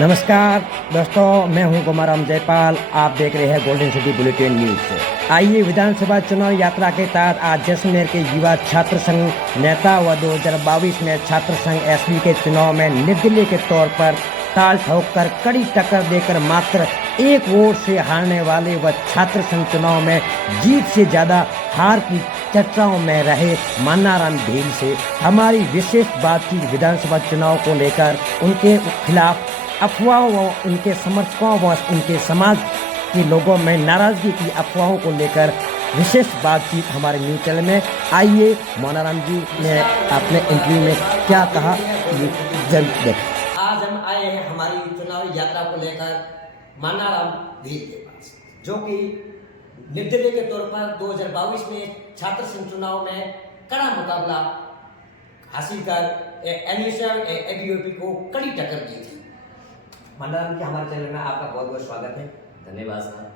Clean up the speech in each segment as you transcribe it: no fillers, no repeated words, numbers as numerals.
नमस्कार दोस्तों, मैं हूं कुमाराम जयपाल। आप देख रहे हैं गोल्डन सिटी बुलेटिन न्यूज। आइए विधानसभा चुनाव यात्रा के तहत आज जैसलमेर के युवा छात्र संघ नेता व 2022 में छात्र संघ एसपी के चुनाव में निर्दलीय के तौर पर ताल ठोककर कड़ी टक्कर देकर मात्र एक वोट से हारने वाले व छात्र संघ चुनाव में जीत से ज्यादा हार की चर्चाओं में रहे मानाराम भील से हमारी विशेष बातचीत विधानसभा चुनाव को लेकर उनके खिलाफ अफवाहों व उनके समर्थकों व उनके समाज के लोगों में नाराजगी की अफवाहों को लेकर विशेष बातचीत हमारे न्यूज चैनल में। आइए मोनाराम जी ने अपने इंटरव्यू में क्या कहा, ये जरूर देखें। आज हम आए हैं हमारी चुनावी यात्रा को लेकर मानाराम भील के पास, जो कि निर्दलीय के तौर पर 2022 में छात्र संघ चुनाव में कड़ा मुकाबला हासिल कर एबीवीपी को कड़ी टक्कर दी थी। मानाराम जी, हमारे चैनल में आपका बहुत बहुत स्वागत है। धन्यवाद सर।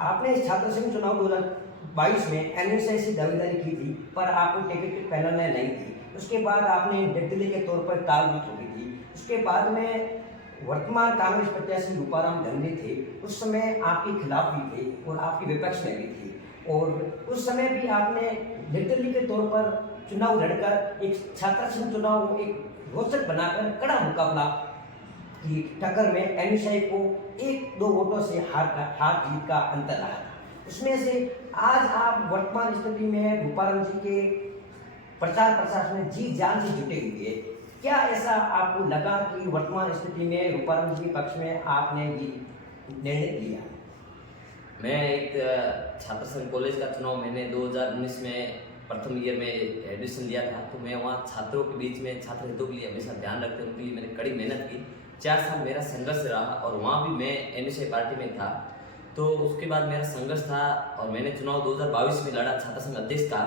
आपने इस छात्र संघ चुनाव 2022 में एनएसआई से दावेदारी की थी, पर आपको टिकट पहले में नहीं थी। उसके बाद आपने निर्दलीय के तौर पर ताल भी ठोकी थी। उसके बाद में वर्तमान कांग्रेस प्रत्याशी रूपाराम धंधे थे, उस समय आपके खिलाफ भी थे और आपके विपक्ष में भी थे, और उस समय भी आपने निर्दलीय के तौर पर चुनाव लड़कर एक छात्र संघ चुनाव को एक रोचक बनाकर कड़ा मुकाबला की टक्कर में एनएसआई को 1-2 वोटों से हार जीत का अंतर रहा था। उसमें से आज आप वर्तमान स्थिति में रूपाराम जी के प्रचार प्रसार में जी जान से जुटे हुए, क्या ऐसा आपको लगा कि वर्तमान स्थिति में रूपाराम जी के पक्ष में आपने भी निर्णय लिया? मैं एक छात्र संघ कॉलेज का चुनाव मैंने 2019 में प्रथम ईयर में एडमिशन लिया था, तो मैं वहाँ छात्रों के बीच में छात्र हितों के लिए हमेशा ध्यान रखते उनके लिए मैंने कड़ी मेहनत की। 4 साल मेरा संघर्ष रहा और वहाँ भी मैं एनएसआई पार्टी में था। तो उसके बाद मेरा संघर्ष था और मैंने चुनाव 2022 में लड़ा छात्र संघ अध्यक्ष का,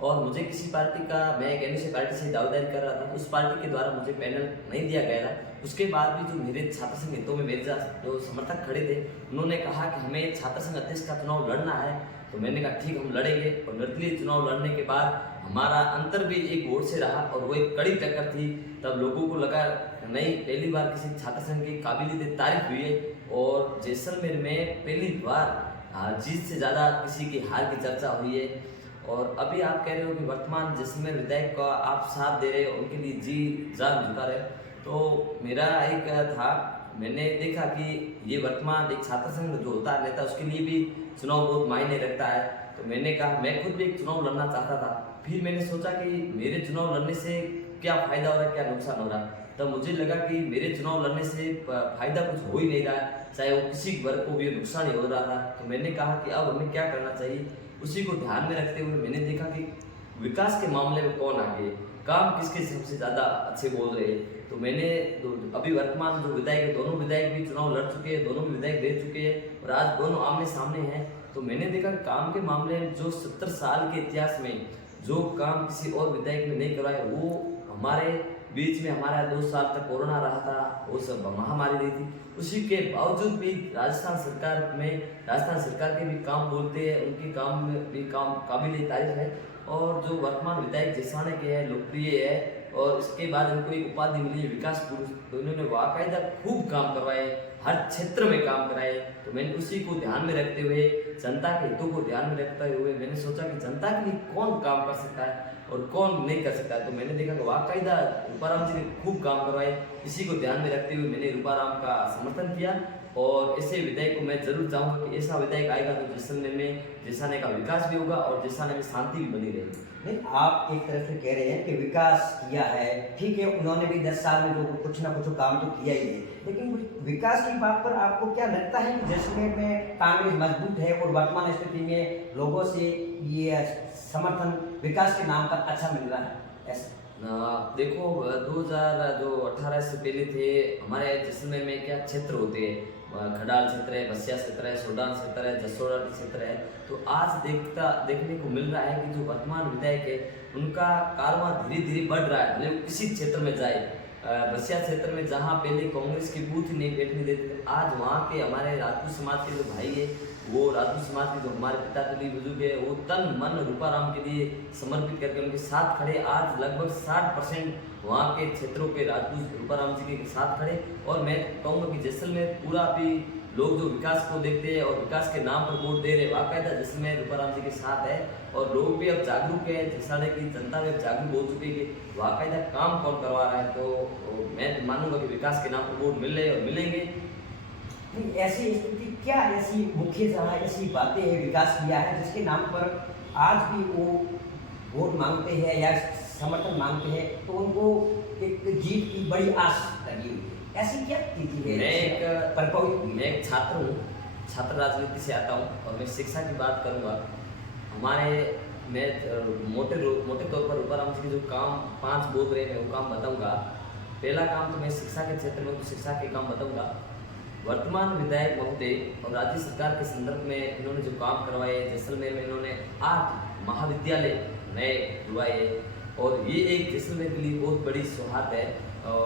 और मुझे किसी पार्टी का, मैं एक एनएसआई पार्टी से दावेदारी कर रहा था, उस पार्टी के द्वारा मुझे पैनल नहीं दिया गया था। उसके बाद भी जो मेरे छात्र संघ हितों में मेरे जो समर्थक खड़े थे, उन्होंने कहा कि हमें छात्र संघ अध्यक्ष का चुनाव लड़ना है। तो मैंने कहा ठीक, हम लड़ेंगे। और निर्दलीय चुनाव लड़ने के बाद हमारा अंतर भी एक वोट से रहा और वो एक कड़ी टक्कर थी। तब लोगों को लगा नहीं, पहली बार किसी छात्र संघ की काबिलियत तारीफ हुई है, और जैसलमेर में पहली बार जीत से ज़्यादा किसी की हार की चर्चा हुई है। और अभी आप कह रहे हो कि वर्तमान जैसलमेर विधायक का आप साथ दे रहे हो, उनके लिए जी जान झुका रहे, तो मेरा एक था, मैंने देखा कि ये वर्तमान एक छात्र संघ जो होता है नेता, उसके लिए भी चुनाव बहुत मायने रखता है। तो मैंने कहा मैं खुद भी एक चुनाव लड़ना चाहता था। फिर मैंने सोचा कि मेरे चुनाव लड़ने से क्या फ़ायदा हो रहा है, क्या नुकसान हो रहा है। तब मुझे लगा कि मेरे चुनाव लड़ने से फ़ायदा कुछ हो ही नहीं रहा है, चाहे वो किसी वर्ग को भी नुकसान ही हो रहा था। तो मैंने कहा कि अब हमें क्या करना चाहिए। उसी को ध्यान में रखते हुए मैंने देखा कि विकास के मामले में कौन आगे, काम किसके सबसे ज़्यादा अच्छे बोल रहे हैं। तो मैंने अभी वर्तमान जो विधायक है, दोनों विधायक भी चुनाव लड़ चुके हैं, दोनों भी विधायक दे चुके हैं और आज दोनों आमने सामने हैं। तो मैंने देखा कि काम के मामले में जो 70 साल के इतिहास में जो काम किसी और विधायक ने नहीं करवाया, वो हमारे बीच में हमारा 2 साल तक कोरोना रहा था, वो सब महामारी रही थी। उसी के बावजूद भी राजस्थान सरकार के भी काम बोलते हैं, उनके काम में भी काम काबिल तारीफ है। और जो वर्तमान विधायक जैसाने के हैं, लोकप्रिय है, और इसके बाद इनको एक उपाधि मिली है विकास पुरुष। तो इन्होंने बाकायदा खूब काम करवाए, हर क्षेत्र में काम कराए। तो मैंने उसी को ध्यान में रखते हुए, जनता के हितों को ध्यान में रखते हुए मैंने सोचा कि जनता के लिए कौन काम कर सकता है और कौन नहीं कर सकता है। तो मैंने देखा कि बाकायदा रूपाराम जी ने खूब काम करवाए। इसी को ध्यान में रखते हुए मैंने रूपाराम का समर्थन किया, और ऐसे विधायक को मैं जरूर चाहूँगा कि ऐसा विधायक आएगा तो जैसलमेर में जैसाने का विकास भी होगा और जैसाने में शांति भी बनी रहेगी। नहीं, आप एक तरफ से कह रहे हैं कि विकास किया है, ठीक है, उन्होंने भी 10 साल में जो कुछ ना कुछ काम तो किया ही है, लेकिन विकास की बात पर आपको क्या लगता है कि जैसलमेर में कांग्रेस मजबूत है और वर्तमान स्थिति में लोगों से ये समर्थन विकास के नाम पर अच्छा मिल रहा है? ऐसा देखो, 2018 से पहले थे हमारे जैसलमेर में क्या क्षेत्र होते हैं, खडाल क्षेत्र है, बसिया क्षेत्र है, सोडान क्षेत्र है, जसोड़ा क्षेत्र है। तो आज देखने को मिल रहा है कि जो वर्तमान विधायक है उनका कारवां धीरे धीरे बढ़ रहा है, भले किसी क्षेत्र में जाए। बसिया क्षेत्र में जहाँ पहले कांग्रेस के बूथ ही नहीं बैठने देते थे, आज वहाँ के हमारे राजपूत समाज के जो भाई है वो राजपूत समाज के जो हमारे पिता तुल्य बुजुर्ग है वो तन मन रूपाराम के लिए समर्पित करके उनके साथ खड़े। आज लगभग 60% वहाँ के क्षेत्रों के राजपूत रूपाराम जी के साथ खड़े। और मैं कहूँगा कि जैसलमेर पूरा भी लोग जो विकास को देखते हैं और विकास के नाम पर वोट दे रहे, बाकायदा जैसलमेर रूपाराम जी के साथ है। और लोग भी अब जागरूक है, जैसाने की जनता भी अब जागरूक हो चुकी है कि बाकायदा काम कौन करवा रहा है। तो मैं मानूंगा कि विकास के नाम पर वोट मिल रहे और मिलेंगे। नहीं, ऐसी स्थिति क्या ऐसी मुख्य जहाँ ऐसी बातें हैं विकास किया है जिसके नाम पर आज भी वो वोट मांगते हैं या समर्थन मांगते हैं, तो उनको एक जीत की बड़ी आस लगी हुई है। ऐसी क्या स्थिति है? मैं एक छात्र हूँ, छात्र राजनीति से आता हूँ और मैं शिक्षा की बात करूँगा। मैं मोटे तौर पर रूपाराम जी के जो काम 5 बोल रहे हैं वो काम बताऊँगा। पहला काम तो मैं शिक्षा के क्षेत्र में शिक्षा के काम बताऊँगा। वर्तमान विधायक महोदय और राज्य सरकार के संदर्भ में इन्होंने जो काम करवाए, जैसलमेर में इन्होंने 8 महाविद्यालय नए खुलवाए और ये एक जैसलमेर के लिए बहुत बड़ी सौहार्द है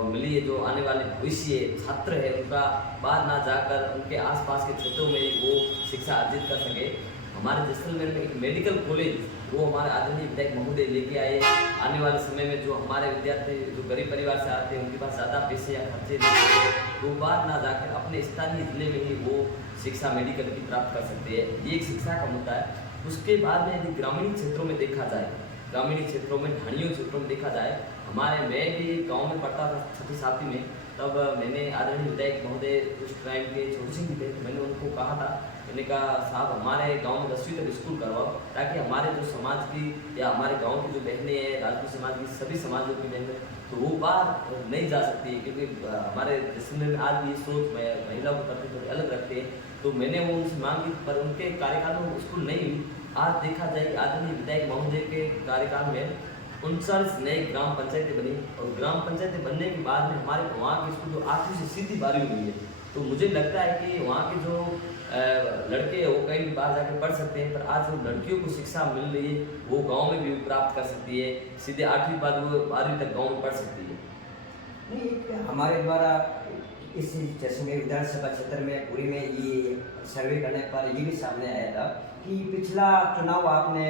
मिली है। जो आने वाले भविष्य छात्र है उनका बाहर ना जाकर उनके आसपास के क्षेत्रों में वो शिक्षा अर्जित कर सके। हमारे जैसलमेर में एक मेडिकल कॉलेज वो हमारे आदरणीय विधायक महोदय लेके आए। आने वाले समय में जो हमारे विद्यार्थी जो गरीब परिवार से आते हैं उनके पास ज़्यादा पैसे या खर्चे नहीं होते, वो बाहर ना जाकर अपने स्थानीय जिले में ही वो शिक्षा मेडिकल की प्राप्त कर सकते हैं। ये एक शिक्षा का मुद्दा है। उसके बाद में यदि ग्रामीण क्षेत्रों में देखा जाए, ग्रामीण क्षेत्रों में ढाणियों क्षेत्रों में देखा जाए, मैं भी गांव में पढ़ता था 6ठी 7वीं में, तब मैंने आदरणीय विधायक महोदय उस टाइम के छोटे सिंह थे, तो मैंने उनको कहा था, मैंने कहा साहब हमारे गांव में 10वीं तक स्कूल करवाओ ताकि हमारे जो समाज की या हमारे गांव की जो बहनें हैं, राजपूत समाज की सभी समाजों की बहनें, तो वो बाहर नहीं जा सकती क्योंकि हमारे जैसलमेर में आज भी सोच महिलाओं को करते थोड़ी अलग रखते हैं। तो मैंने वो उनसे मांग की पर उनके कार्यकाल में स्कूल नहीं हुई। आज देखा जाए कि आदरणीय विधायक महोदय के कार्यकाल में 39 नए ग्राम पंचायतें बनी और ग्राम पंचायतें बनने के बाद में हमारे वहाँ के स्कूल जो 8वीं से सीधी 12वीं हुई है। तो मुझे लगता है कि वहाँ के जो लड़के हैं वो कहीं भी बाहर जाकर पढ़ सकते हैं, पर आज जो लड़कियों को शिक्षा मिल रही है वो गांव में भी प्राप्त कर सकती है, सीधे 8वीं बाद वो 12वीं तक गांव में पढ़ सकती है। नहीं, हमारे द्वारा इस जैसलमेर विधानसभा क्षेत्र में पूरी में ये सर्वे करने पर ये भी सामने आया था कि पिछला चुनाव आपने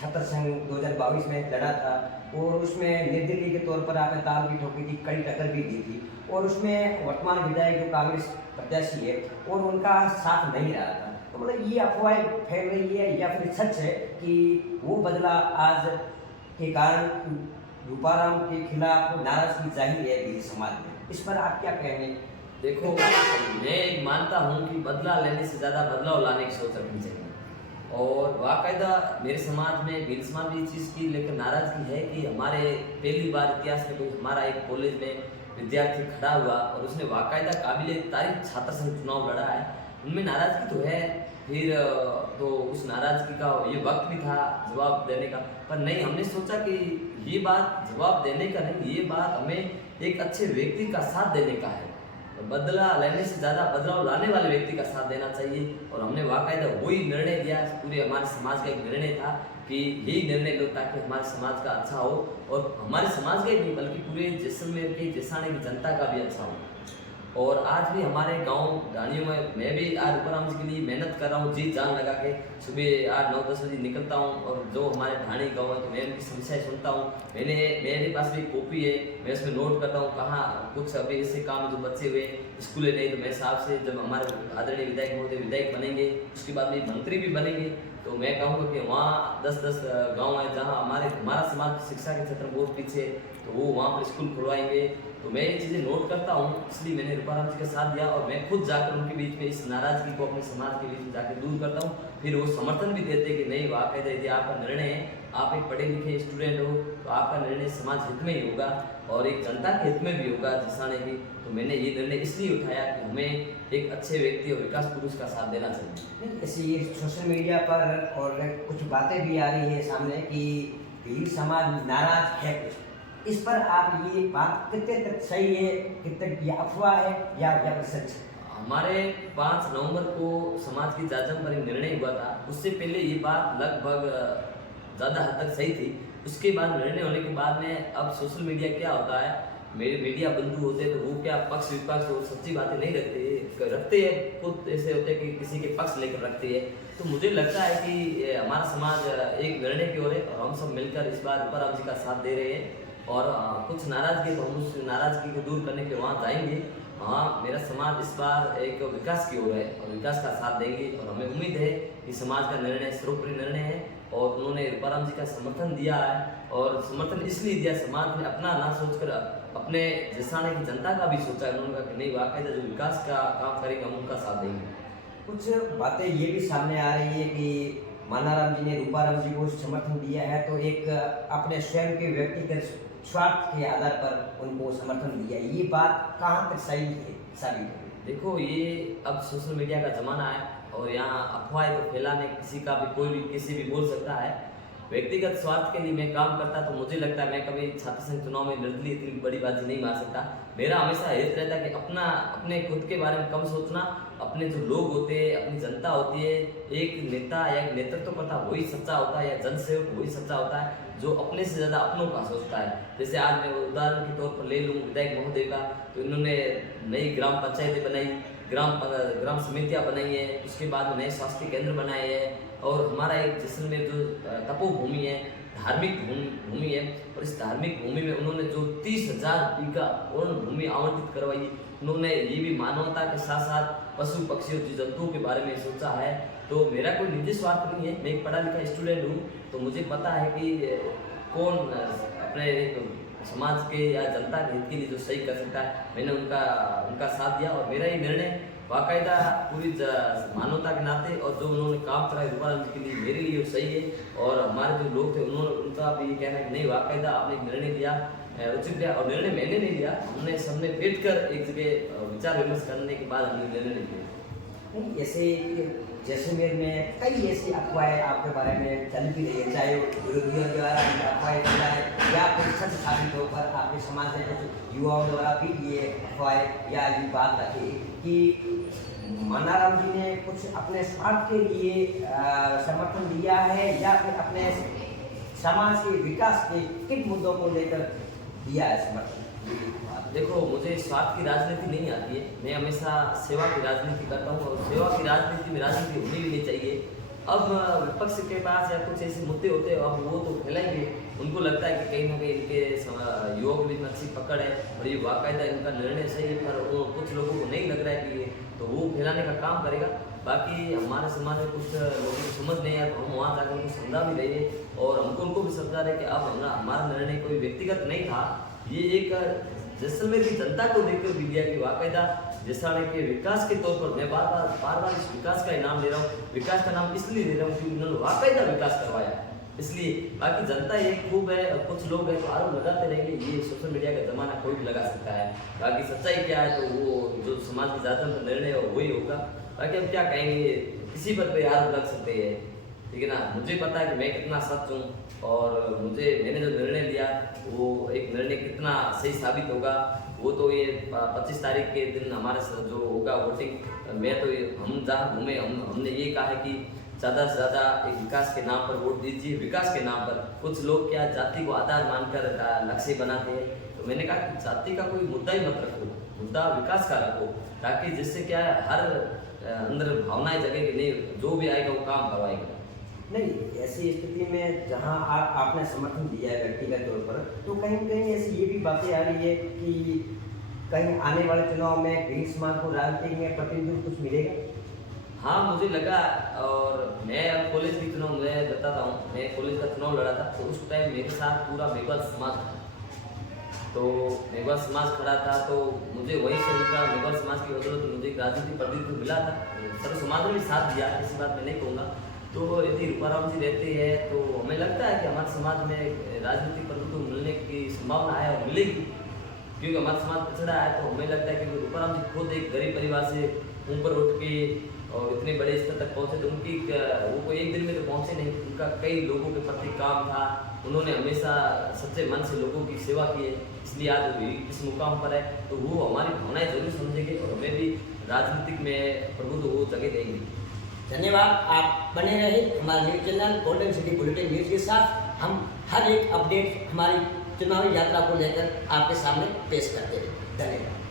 छात्र संघ 2022 में लड़ा था और उसमें निर्दलीय के तौर पर आपने ताल भी ठोकी थी, कड़ी टक्कर भी दी थी और उसमें वर्तमान विधायक जो कांग्रेस प्रत्याशी है और उनका साथ नहीं रहा था। तो मतलब ये अफवाह फैल रही है या फिर सच है कि वो बदला आज के कारण रूपाराम के खिलाफ नाराजगी जाहिर है भील समाज में, इस पर आप क्या कहेंगे? देखो, मैं मानता हूँ कि बदला लेने से ज़्यादा बदलाव लाने की सोच रखनी चाहिए और बाकायदा मेरे समाज में भील समाज भी इस चीज़ की लेकर नाराजगी है कि हमारे पहली बार इतिहास में कोई हमारा एक कॉलेज में विद्यार्थी खड़ा हुआ और उसने बाकायदा काबिल तारीफ छात्र संघ चुनाव लड़ा है। उनमें नाराजगी तो है, फिर तो उस नाराजगी का ये वक्त भी था जवाब देने का, पर नहीं, हमने सोचा कि ये बात जवाब देने का नहीं, ये बात हमें एक अच्छे व्यक्ति का साथ देने का है। बदला लेने से ज़्यादा बदलाव लाने वाले व्यक्ति का साथ देना चाहिए और हमने वाकायदा वही निर्णय लिया। पूरे हमारे समाज का एक निर्णय था कि यही निर्णय लो ताकि हमारे समाज का अच्छा हो और हमारे समाज का ही नहीं बल्कि पूरे जैसलमेर के जैसाने की जनता का भी अच्छा हो। और आज भी हमारे गांव ढाणियों में मैं भी आज रूपाराम जी के लिए मेहनत कर रहा हूँ, जी जान लगा के सुबह 8-9-10 बजे निकलता हूँ और जो हमारे ढाणी गांव है तो मैं उनकी समस्याएं सुनता हूँ। मेरे पास भी कॉपी है, मैं उसमें नोट करता हूँ कहाँ कुछ अभी ऐसे काम जो बचे हुए स्कूल नहीं, तो मैं साहब से जब हमारे आदरणीय विधायक महोदय विधायक बनेंगे उसके बाद में मंत्री भी बनेंगे तो मैं कहूँगा कि वहाँ 10-10 गाँव है जहाँ हमारा समाज शिक्षा के क्षेत्र में बहुत पीछे, तो वो वहाँ पर स्कूल खुलवाएंगे। तो मैं ये चीज़ें नोट करता हूँ, इसलिए मैंने रूपाराम जी का साथ दिया और मैं खुद जाकर उनके बीच में इस नाराजगी को अपने समाज के बीच में जाकर दूर करता हूँ। फिर वो समर्थन भी देते कि नहीं वाकई यदि आपका निर्णय है, आप एक पढ़े लिखे स्टूडेंट हो तो आपका निर्णय समाज हित में ही होगा और एक जनता के हित में भी होगा जिसाने की। तो मैंने ये निर्णय इसलिए उठाया कि हमें एक अच्छे व्यक्ति और विकास पुरुष का साथ देना चाहिए। ऐसे सोशल मीडिया पर और कुछ बातें भी आ रही है सामने कि भील समाज नाराज है कुछ, इस पर आप ये बात कितने तक सही है, कितने तक ये अफवाह है या सच है? हमारे 5 नवंबर को समाज की जांच पर एक निर्णय हुआ था, उससे पहले ये बात लगभग ज़्यादा हद तक सही थी। उसके बाद निर्णय होने के बाद में अब सोशल मीडिया क्या होता है, मेरे मीडिया बंधु होते हैं तो वो क्या पक्ष विपक्ष और सच्ची बातें नहीं रखते हैं, खुद ऐसे होते हैं कि किसी के पक्ष लेकर रखते हैं। तो मुझे लगता है कि हमारा समाज एक निर्णय की ओर है और हम सब मिलकर इस बार रूपाराम जी का साथ दे रहे हैं और कुछ नाराजगी तो हम उस नाराजगी को दूर करने के वहाँ जाएंगे। हाँ, मेरा समाज इस बार एक विकास की ओर है और विकास का साथ देंगे और हमें उम्मीद है कि समाज का निर्णय सर्वोपरि निर्णय है और उन्होंने रूपाराम जी का समर्थन दिया है और समर्थन इसलिए दिया, समाज ने अपना ना सोचकर अपने जैसाने की जनता का भी सोचा है। उन्होंने कहा कि नहीं, वाकई जो विकास का काम करेगा हम उनका साथ देंगे। कुछ बातें ये भी सामने आ रही है कि मानाराम जी ने रूपाराम जी को समर्थन दिया है तो एक अपने स्वयं के व्यक्तिगत स्वार्थ के आधार पर उनको समर्थन दिया, ये बात कहाँ तक सही है साबित होगी? देखो, ये अब सोशल मीडिया का ज़माना है और यहाँ अफवाहें तो फैलाने किसी का भी कोई भी किसी भी बोल सकता है। व्यक्तिगत स्वार्थ के लिए मैं काम करता तो मुझे लगता है मैं कभी छात्र संघ चुनाव में निर्दलीय इतनी बड़ी बाजी नहीं मार सकता। मेरा हमेशा हेत रहता है कि अपने खुद के बारे में कम सोचना, अपने जो लोग होते हैं, अपनी जनता होती है, एक नेता या एक नेतृत्व करता वही सच्चा होता है या जनसेवक वही सच्चा होता है जो अपने से ज़्यादा अपनों का सोचता है। जैसे आज मैं उदाहरण के तौर पर ले लूँ विधायक महोदय का, तो इन्होंने नई ग्राम पंचायतें बनाई, ग्राम समितियाँ बनाई है, उसके बाद नए स्वास्थ्य केंद्र बनाए हैं और हमारा एक जैसलमेर जो तपोभूमि है, धार्मिक भूमि है और इस धार्मिक भूमि में उन्होंने जो 30,000 बीघा और भूमि आवंटित करवाई। उन्होंने ये भी मानवता के साथ साथ पशु पक्षी और जीव जंतुओं के बारे में सोचा है। तो मेरा कोई निजी स्वार्थ नहीं है, मैं एक पढ़ा लिखा स्टूडेंट हूँ तो मुझे पता है कि कौन अपने समाज के या जनता के हित के लिए जो सही कर सकता है। मैंने उनका साथ दिया और मेरा ये निर्णय बाकायदा पूरी मानवता के नाते और जो उन्होंने काम करा रूपाराम जी के लिए मेरे लिए सही है और हमारे जो लोग थे उनका भी ये कहना है कि नहीं, बाकायदा आपने एक निर्णय लिया उचित लिया और निर्णय मैंने नहीं लिया, हमने सबने बैठकर एक जगह विचार विमर्श करने के बाद हमने निर्णय लिया। नहीं, जैसे जैसलमेर में कई ऐसी अफवाहें आपके बारे में चल भी रही है, चाहे विरोधियों द्वारा अफवाहें फैलाए या फिर सच साबित होकर आपके समाज में कुछ युवाओं द्वारा भी ये अफवाहें या ये बात रखी कि मानाराम जी ने कुछ अपने स्वार्थ के लिए समर्थन दिया है या फिर अपने समाज के विकास के किन मुद्दों को लेकर दिया है समर्थन? देखो, मुझे स्वार्थ की राजनीति नहीं आती है, मैं हमेशा सेवा की राजनीति करता हूँ और सेवा की राजनीति में राजनीति होनी भी नहीं चाहिए। अब विपक्ष के पास या कुछ ऐसे मुद्दे होते हैं, अब वो तो फैलाएंगे, उनको लगता है कि कहीं ना कहीं इनके युवाओं के बीच में अच्छी पकड़ है और ये बाकायदा इनका निर्णय सही है, पर वो कुछ लोगों को नहीं लग रहा है कि ये तो वो फैलाने का काम करेगा। बाकी हमारे समाज में कुछ लोगों को समझ नहीं आया तो हम वहाँ जाकर उनको समझा भी रहे और हमको उनको भी समझा रहे कि अब हमारा निर्णय कोई व्यक्तिगत नहीं था, ये एक जैसलमेर की जनता को देखकर भी दिया कि बाकायदा जैसलमेर के विकास के तौर पर मैं बार बार इस विकास का इनाम ले रहा हूँ। विकास का नाम इसलिए ले रहा हूँ क्योंकि उन्होंने बाकायदा विकास करवाया, इसलिए। बाकी जनता ये खूब है और कुछ लोग हैं तो आरोप लगाते रहेंगे, ये सोशल मीडिया का जमाना कोई भी लगा सकता है। बाकी सच्चाई क्या है तो वो जो समाज की ज़्यादातर निर्णय है वही होगा। बाकी हम क्या कहेंगे, किसी पर कोई आरोप लग सकते हैं, ठीक है ना। मुझे पता है कि मैं कितना सच हूँ और मैंने जो निर्णय लिया वो एक निर्णय कितना सही साबित होगा वो तो ये 25 तारीख के दिन हमारे जो होगा वोटिंग में, तो हम जहाँ घूमे हमने ये कहा है कि ज़्यादा से ज़्यादा एक विकास के नाम पर वोट दीजिए। विकास के नाम पर कुछ लोग क्या जाति को आधार मानकर लक्ष्य बनाते हैं, तो मैंने कहा कि जाति का कोई मुद्दा ही मत रखो, मुद्दा विकास का रखो, ताकि जिससे क्या है हर अंदर भावनाएं जगह कि नहीं जो भी आएगा वो काम करवाएगा। नहीं, ऐसी स्थिति में जहां आपने समर्थन दिया है व्यक्तिगत तौर पर, तो कहीं न कहीं ऐसी ये भी बातें आ रही है कि कहीं आने वाले चुनाव में ग्रीन समाज को राजनीति में प्रतिनिधित्व कुछ मिलेगा? हाँ, मुझे लगा और मैं अब कॉलेज की चुनाव मैं बताता हूँ, मैं कॉलेज का चुनाव लड़ा था तो उस टाइम मेरे साथ पूरा मेघवाल समाज था। तो मेघवाल समाज खड़ा था तो मुझे वहीं से उनका मेघवाल समाज की बदौलत मुझे एक राजनीतिक प्रतिनिधित्व मिला था। सर्व समाज ने भी साथ दिया, ऐसी बात मैं नहीं कहूँगा। तो यदि रूपाराम जी रहते हैं तो हमें लगता है कि हमारे समाज में राजनीतिक प्रतिनिधित्व मिलने की संभावना है और मिलेगी, क्योंकि हमारा समाज पिछड़ा है। तो हमें लगता है कि रूपाराम जी खुद एक गरीब परिवार से ऊपर उठ के और इतने बड़े स्तर तक पहुँचे, तो उनकी वो कोई एक दिन में तो पहुँचे नहीं, उनका कई लोगों के प्रति काम था। उन्होंने हमेशा सच्चे मन से लोगों की सेवा की है, इसलिए आज वो इस मुकाम पर है। तो वो हमारी भावनाएं जरूर समझेंगे और हमें भी राजनीतिक में प्रभुत्व वो जगह देंगे। धन्यवाद, आप बने रहे हमारे news channel golden city bulletin news के साथ। हम हर एक अपडेट हमारी चुनावी यात्रा को लेकर आपके सामने पेश करते हैं। धन्यवाद।